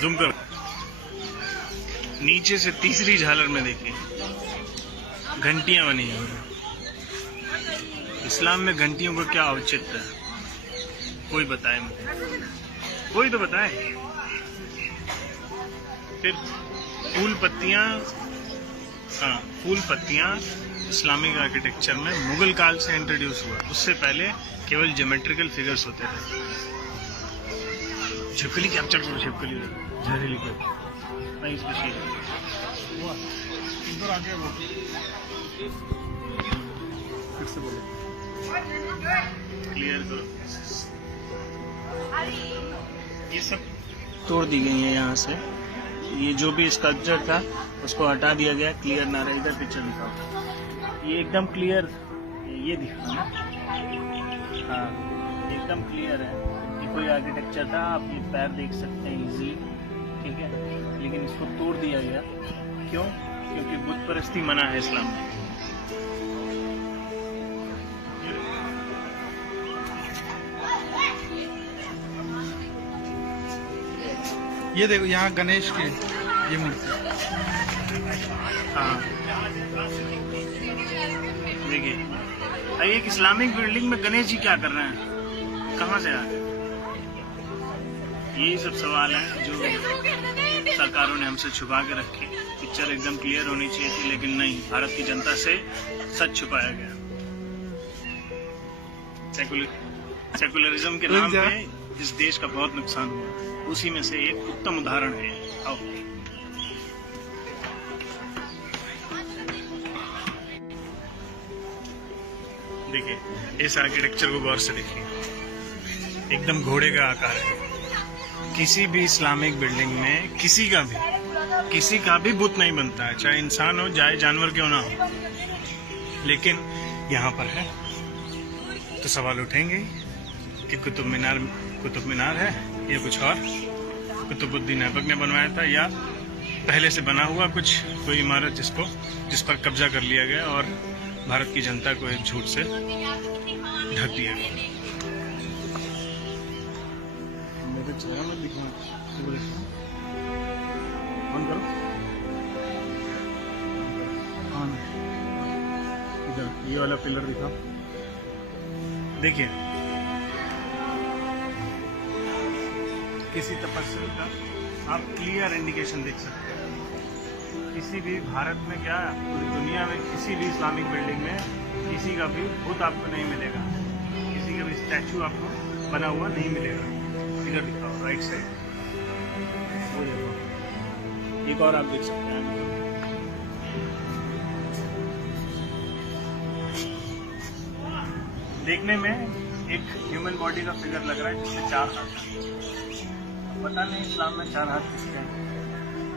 Zoom कर। नीचे से तीसरी झालर में देखिए घंटियां बनी हुई हैं। इस्लाम में घंटियों का क्या औचित्य है, कोई बताए मुझे, कोई तो बताए। फिर फूल पत्तियां, हाँ फूल पत्तियां इस्लामिक आर्किटेक्चर में मुगल काल से इंट्रोड्यूस हुआ। उससे पहले केवल ज्योमेट्रिकल फिगर्स होते थे। छिपकली कैप्चर करो, छिपकली जहरीली कोई नहीं इधर आगे वो फिर से बोलो, क्लियर करो। ये सब तोड़ दी गई है यहाँ से। ये जो भी स्ट्रक्चर था उसको हटा दिया गया, क्लियर ना रहे। इधर पिक्चर दिखाओ, ये एकदम क्लियर, ये दिखा ना, हाँ एकदम क्लियर है। ये कोई आर्किटेक्चर था, आप ये पैर देख सकते हैं इजीली, ठीक है। लेकिन इसको तोड़ दिया गया, क्यों? क्योंकि बुत परस्ती मना है इस्लाम में। ये देखो यहाँ गणेश की ये मूर्ति, हाँ देखिए, एक इस्लामिक बिल्डिंग में गणेश जी क्या कर रहे हैं, कहाँ से आ गए? यही सब सवाल हैं जो सरकारों ने हमसे छुपा के रखे। पिक्चर एकदम क्लियर होनी चाहिए थी, लेकिन नहीं, भारत की जनता से सच छुपाया गया। सेकुलरिज्म के नाम पे इस देश का बहुत नुकसान हुआ, उसी में से एक उत्तम उदाहरण है। आओ देखिए, इस आर्किटेक्चर को गौर से देखिए, एकदम घोड़े का आकार है। किसी भी इस्लामिक बिल्डिंग में किसी का भी बुत नहीं बनता है, चाहे इंसान हो चाहे जानवर क्यों ना हो। लेकिन यहाँ पर है तो सवाल उठेंगे कि कुतुब मीनार है या कुछ और, कुतुबुद्दीन ऐबक ने बनवाया था, या पहले से बना हुआ कोई इमारत जिस पर कब्जा कर लिया गया और भारत की जनता को एक झूठ से ढक दिया गया। ये वाला पिलर दिखा, देखिए किसी तपस्वी का आप क्लियर इंडिकेशन देख सकते हैं। किसी भी भारत में क्या, पूरी दुनिया में किसी भी इस्लामिक बिल्डिंग में किसी का भी बुत आपको नहीं मिलेगा, किसी का भी स्टैचू आपको बना हुआ नहीं मिलेगा। इधर दिखाओ राइट साइड, वो देखो, एक और आप देख सकते हैं। देखने में एक ह्यूमन बॉडी का फिगर लग रहा है जिसमें 4 हाथ हैं। पता नहीं इस्लाम में 4 हाथ किसके हैं,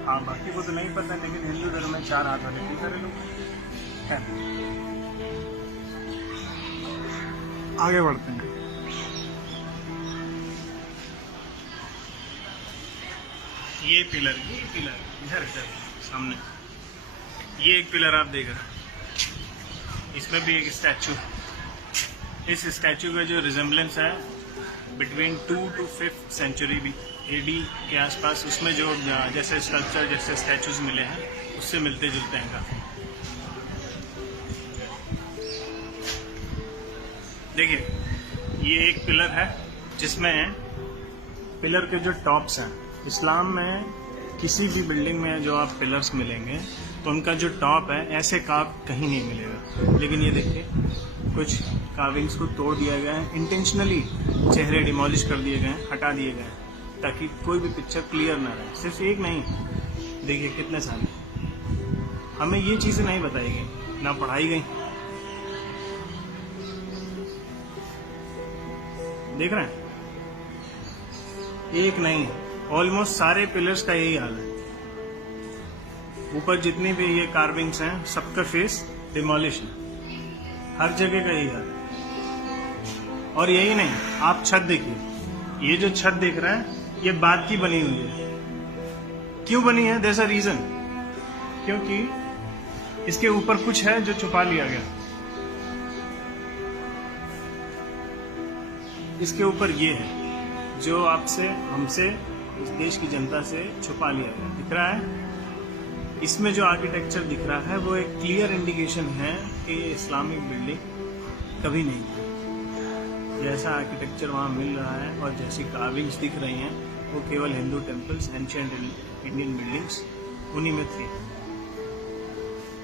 हाँ बाकी को तो नहीं पता, लेकिन हिंदू धर्म में 4 हाथ वाले कई सारे लोग हैं। आगे बढ़ते हैं। ये पिलर इधर सामने, ये एक पिलर आप देख रहे हैं, इसमें भी एक स्टैचू। इस स्टैचू का जो रिजेम्बलेंस है between 2 to 5th century AD के आसपास, उसमें जो जैसे स्ट्रक्चर जैसे स्टैचूज मिले हैं उससे मिलते जुलते हैं काफी। देखिए ये एक पिलर है जिसमें पिलर के जो टॉप्स हैं, इस्लाम में किसी भी बिल्डिंग में जो आप पिलर्स मिलेंगे तो उनका जो टॉप है ऐसे कार्व कहीं नहीं मिलेगा। लेकिन ये देखिए कुछ कार्विंग्स को तोड़ दिया गया है, इंटेंशनली चेहरे डिमोलिश कर दिए गए हैं, हटा दिए गए हैं, ताकि कोई भी पिक्चर क्लियर ना रहे। सिर्फ एक नहीं, देखिए कितने सारे, हमें ये चीजें नहीं बताई गई, ना पढ़ाई गई। देख रहे हैं, एक नहीं, ऑलमोस्ट सारे पिलर्स का यही हाल है। ऊपर जितनी भी ये कार्विंग्स हैं सबका फेस डिमोलिश है, हर जगह का यही हाल है। और यही नहीं, आप छत देखिए, ये जो छत देख रहे हैं ये बात की बनी हुई है। क्यों बनी है? देयर इज अ रीजन, क्योंकि इसके ऊपर कुछ है जो छुपा लिया गया। इसके ऊपर ये है जो आपसे हमसे इस देश की जनता से छुपा लिया गया। दिख रहा है इसमें जो आर्किटेक्चर दिख रहा है वो एक क्लियर इंडिकेशन है कि ये इस्लामिक बिल्डिंग कभी नहीं थी। जैसा आर्किटेक्चर वहाँ मिल रहा है और जैसी कार्विंग्स दिख रही हैं वो केवल Hindu temples, ancient Indian buildings उन्हीं में थी।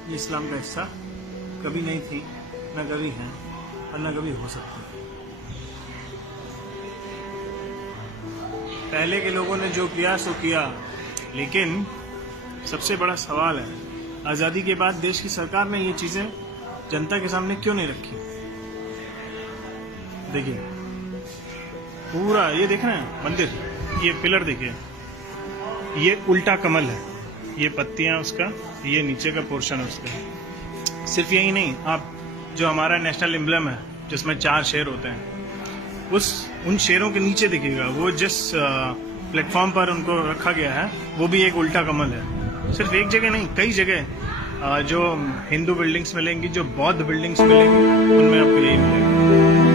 ये इस्लाम का हिस्सा कभी नहीं थी, न कभी है और न कभी हो सकती। पहले के लोगों ने जो किया सो किया, लेकिन सबसे बड़ा सवाल है आज़ादी के बाद देश की सरकार ने ये चीज़ें जनता के सामने क्यों नहीं रखी। देखिए पूरा ये देख रहे हैं मंदिर, ये पिलर देखिए, ये उल्टा कमल है, ये पत्तियां उसका, ये नीचे का पोर्शन है उसका। सिर्फ यही नहीं, आप जो हमारा नेशनल एम्ब्लम है जिसमें 4 शेर होते हैं, उन शेरों के नीचे दिखेगा वो जिस प्लेटफॉर्म पर उनको रखा गया है वो भी एक उल्टा कमल है। सिर्फ एक जगह नहीं, कई जगह जो हिंदू बिल्डिंग्स मिलेंगी, जो बौद्ध बिल्डिंग्स मिलेंगी, उनमें आपको यही मिलेगा।